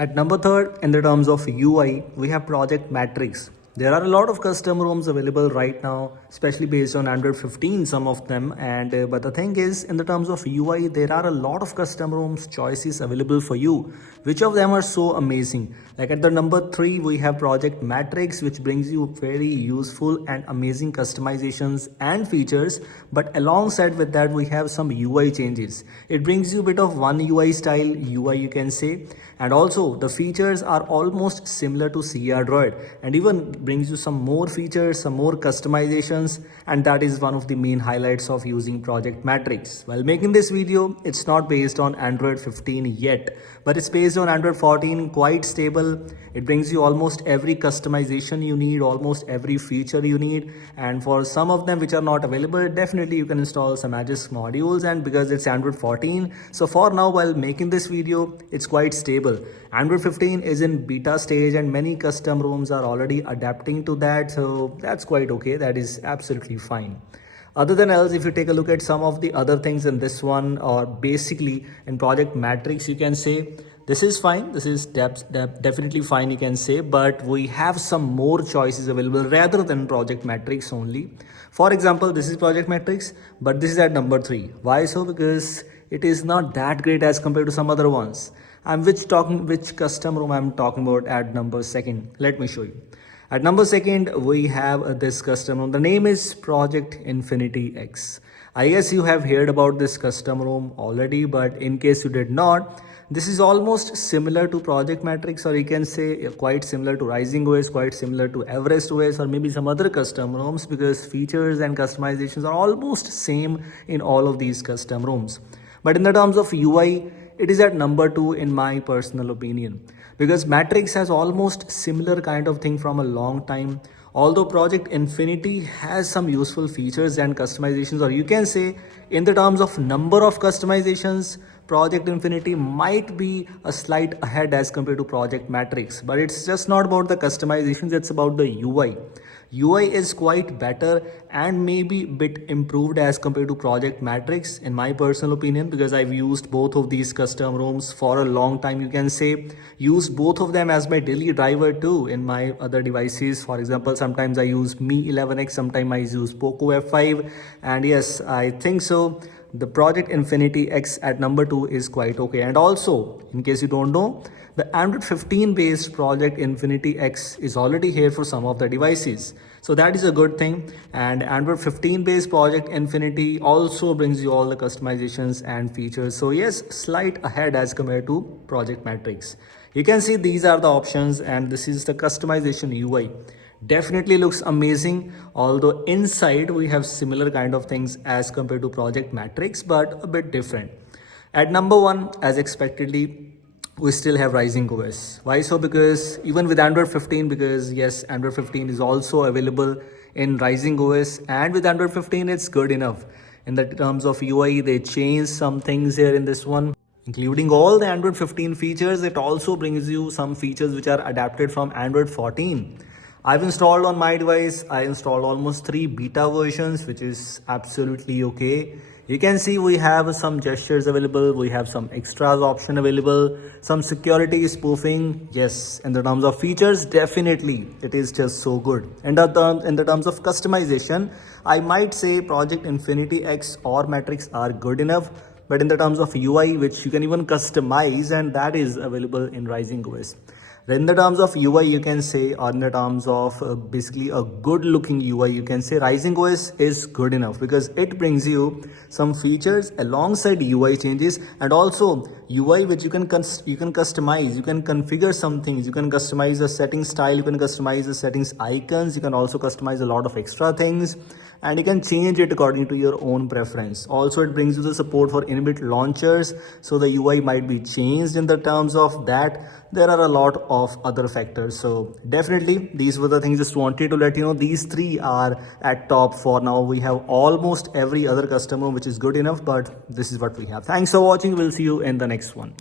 At number third, in the terms of UI, we have Project Matrix. There are a lot of custom ROMs available right now, especially based on Android 15, some of them. And but the thing is, in the terms of UI, there are a lot of custom ROMs choices available for you. Which of them are so amazing? Like at the number three, we have Project Matrix, which brings you very useful and amazing customizations and features. But alongside with that, we have some UI changes. It brings you a bit of one UI style UI, you can say. And also the features are almost similar to CR Droid and even brings you some more features, some more customizations, and that is one of the main highlights of using Project Matrix. While making this video, it's not based on Android 15 yet, but it's based on Android 14, quite stable. It brings you almost every customization you need, almost every feature you need, and for some of them which are not available, definitely you can install some Aegis modules. And because it's Android 14, so for now while making this video, it's quite stable. Android 15 is in beta stage and many custom ROMs are already adapting to that, so that's quite okay. That is absolutely fine. Other than else, if you take a look at some of the other things in this one, or basically in Project Matrix, you can say this is fine, this is definitely fine, you can say, but we have some more choices available rather than Project Matrix only. For example, this is Project Matrix, but this is at number 3. Why so? Because it is not that great as compared to some other ones. Which custom ROM I'm talking about at number 2nd. Let me show you. At number 2nd, we have this custom ROM. The name is Project Infinity X. I guess you have heard about this custom ROM already, but in case you did not, this is almost similar to Project Matrix, or you can say quite similar to Rising OS, quite similar to Everest OS, or maybe some other custom ROMs, because features and customizations are almost same in all of these custom ROMs. But in the terms of UI, it is at number 2 in my personal opinion, because Matrix has almost similar kind of thing from a long time. Although Project Infinity has some useful features and customizations, or you can say in the terms of number of customizations, Project Infinity might be a slight ahead as compared to Project Matrix. But it's just not about the customizations, it's about the UI. UI is quite better and maybe bit improved as compared to Project Matrix in my personal opinion, because I've used both of these custom ROMs for a long time, you can say. Used both of them as my daily driver too in my other devices. For example, sometimes I use Mi 11X, sometimes I use Poco F5, and yes, I think so the Project Infinity X at number 2 is quite okay. And also, in case you don't know, the Android 15 based Project Infinity X is already here for some of the devices. So that is a good thing. And Android 15 based Project Infinity also brings you all the customizations and features. So yes, slight ahead as compared to Project Matrix. You can see these are the options, and this is the customization UI. Definitely looks amazing, although inside we have similar kind of things as compared to Project Matrix, but a bit different. At number 1, as expectedly, we still have Rising OS. Why so? Because even with Android 15, because yes, Android 15 is also available in Rising OS, and with Android 15 it's good enough. In the terms of UI, they changed some things here in this one, including all the Android 15 features. It also brings you some features which are adapted from Android 14. I've installed on my device, I installed almost 3 beta versions, which is absolutely okay. You can see we have some gestures available, we have some extras option available, some security spoofing. Yes, in the terms of features, definitely it is just so good. And in the terms of customization, I might say Project Infinity X or Matrix are good enough. But in the terms of UI, which you can even customize, and that is available in Rising OS. In the terms of UI, you can say, or in the terms of basically a good looking UI, you can say Rising OS is good enough, because it brings you some features alongside UI changes, and also UI which you can customize, you can configure some things, you can customize the setting style, you can customize the settings icons, you can also customize a lot of extra things, and you can change it according to your own preference. Also, it brings you the support for inbuilt launchers, so the UI might be changed in the terms of that. There are a lot of other factors. So definitely these were the things. Just wanted to let you know these 3 are at top for now. We have almost every other customer which is good enough, but this is what we have. Thanks for watching. We'll see you in the next one.